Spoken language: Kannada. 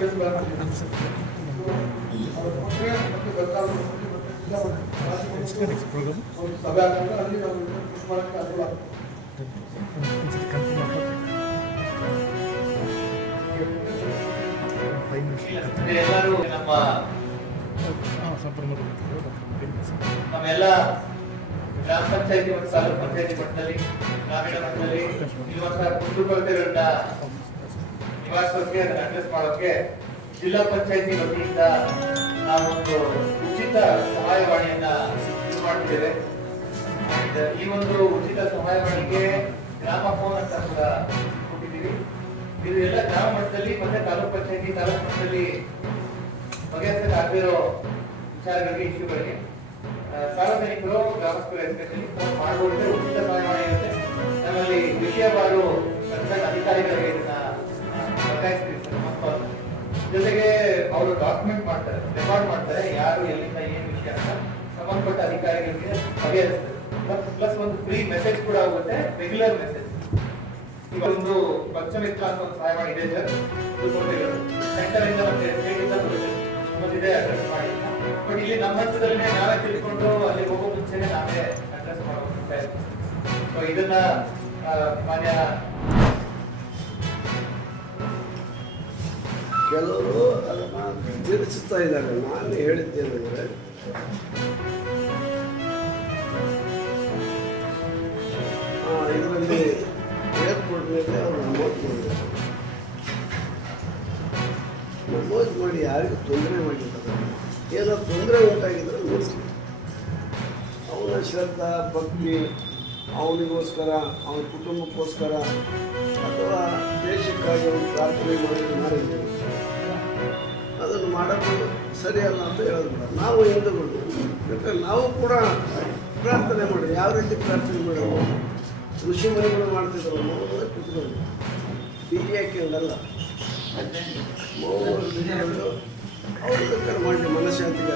ಎಲ್ಲರೂ ನಮ್ಮೆಲ್ಲ ಗ್ರಾಮ ಪಂಚಾಯತಿ ಮತ್ತು ತಾಲೂಕು ಪಂಚಾಯತಿ ಮಟ್ಟದಲ್ಲಿ ಗ್ರಾಮೀಣ ಮಟ್ಟದಲ್ಲಿ ಇರುವಂತಹ ಕುಂದುಕೊರತೆಗಳನ್ನ ನಿವಾರಿಸೋಕೆ ಅದನ್ನ ಅಡ್ರೆಸ್ ಮಾಡೋಕೆ ಜಿಲ್ಲಾ ಪಂಚಾಯತಿ ವತಿಯಿಂದ ನಾವೊಂದು ಉಚಿತ ಸಹಾಯವಾಣಿಯನ್ನ ಶುರು ಮಾಡ್ತಿದ್ದೇವೆ. ಈ ಒಂದು ಉಚಿತ ಸಹಾಯವಾಣಿಗೆ ಗ್ರಾಮ ಫೋನ್ ಅಂತ ಕೂಡ ಕೊಟ್ಟಿದ್ದೀವಿ. ಇದು ಎಲ್ಲ ಗ್ರಾಮ ಮಟ್ಟದಲ್ಲಿ ಮತ್ತೆ ತಾಲೂಕು ಪಂಚಾಯತಿ ತಾಲೂಕು ಮಟ್ಟದಲ್ಲಿ ಬಗೆಹರಿಸಬೇಕಾಗಿರೋ ವಿಚಾರಗಳಿಗೆ ಇಶ್ಯೂಗಳಿಗೆ ಸಾರ್ವಜನಿಕರು ಗ್ರಾಮಸ್ಥರು ಎಸ್ಪೆಷಲಿ ಫೋನ್ ಮಾಡಬಹುದೇ ಉಚಿತ ಸಹಾಯವಾಣಿ ಇರುತ್ತೆ. ನಮ್ಮಲ್ಲಿ ವಿಷಯವಾರು ಅಧಿಕಾರಿಗಳಿಗೆ ಇದನ್ನ ವರ್ಗಾಯಿಸ್ತೀವಿ. ಜೊತೆಗೆ ಅವರು ಡಾಕ್ಯುಮೆಂಟ್ ಮಾಡ್ತಾರೆ, ರೆಕಾರ್ಡ್ ಮಾಡ್ತಾರೆ, ಯಾರು ಎಲ್ಲಿಂದ ಏನ್ ವಿಷಯ ಅಂತ ಸಂಬಂಧಪಟ್ಟ ಅಧಿಕಾರಿಗಳಿಗೆ ಬಗೆಹರಿಸ್ತಾರೆ. ಪ್ಲಸ್ ಒಂದು ಫ್ರೀ ಮೆಸೇಜ್ ಕೂಡ ಹೋಗುತ್ತೆ, ರೆಗ್ಯುಲರ್ ಮೆಸೇಜ್. ಇವೊಂದು ಪಕ್ಷಮಿತ್ರ ಅಂತ ಒಂದು ಸಹಾಯವಾಣಿ ಇದೆ ಸರ್, ಸೆಂಟರ್ ಇಂದ ಮತ್ತೆ ಸ್ಟೇಟ್ ಇಂದ ಬಂದಿದೆ, ಅಡ್ರೆಸ್ ಮಾಡಿ. ಬಟ್ ಇಲ್ಲಿ ನಮ್ಮ ಹಂತದಲ್ಲಿ ನಾವೇ ತಿಳ್ಕೊಂಡು ಅಲ್ಲಿ ಹೋಗೋ ಮುಂಚೆನೆ ನಾವೇ ಅಡ್ರೆಸ್ ಮಾಡೋಕೆ ಸೊ ಇದನ್ನ ಮಾನ್ಯ ಕೆಲವರು ಅದನ್ನ ತಿಳಿಸುತ್ತಾ ಇದ್ದಾರೆ. ನಾನು ಹೇಳಿದ್ದೇನೆಂದರೆ ಇದರಲ್ಲಿ ಏರ್ಪೋರ್ಟ್ನಲ್ಲಿ ಅವರು ನಮೂದು ಮಾಡಿದ್ದಾರೆ. ನಮೂದು ಮಾಡಿ ಯಾರಿಗೂ ತೊಂದರೆ ಮಾಡಿದ್ದಾರೆ, ಏನೋ ತೊಂದರೆ ಉಂಟಾಗಿದ್ರೆ ನೋಡಿಸ್ಲಿ. ಅವನ ಶ್ರದ್ಧಾ ಭಕ್ತಿ ಅವನಿಗೋಸ್ಕರ, ಅವನ ಕುಟುಂಬಕ್ಕೋಸ್ಕರ ಅಥವಾ ದೇಶಕ್ಕಾಗಿ ಅವನು ಪ್ರಾರ್ಥನೆ ಮಾಡಿದ್ದೇವೆ. ಅದನ್ನು ಮಾಡೋದು ಸರಿಯಲ್ಲ ಅಂತ ಹೇಳಿದ್ರು. ನಾವು ಹಿಂದೂಗಳು ಯಾಕಂದ್ರೆ ನಾವು ಕೂಡ ಪ್ರಾರ್ಥನೆ ಮಾಡಿ ಯಾವ ರೀತಿ ಪ್ರಾರ್ಥನೆ ಮಾಡೋದು, ಋಷಿ ಮನೆಗಳು ಮಾಡ್ತಿದ್ರು, ಮೌನ ಕೂತ್ಕೊಂಡು ಬೀದಿ ಹಾಕಿಂದಲ್ಲ, ಮೌನ ಬಿದ್ದುಕೊಂಡು ಅವ್ರ ಬೇಕಾದ್ರೆ ಮಾಡಿ ಮನಃಶಾಂತಿಗೆ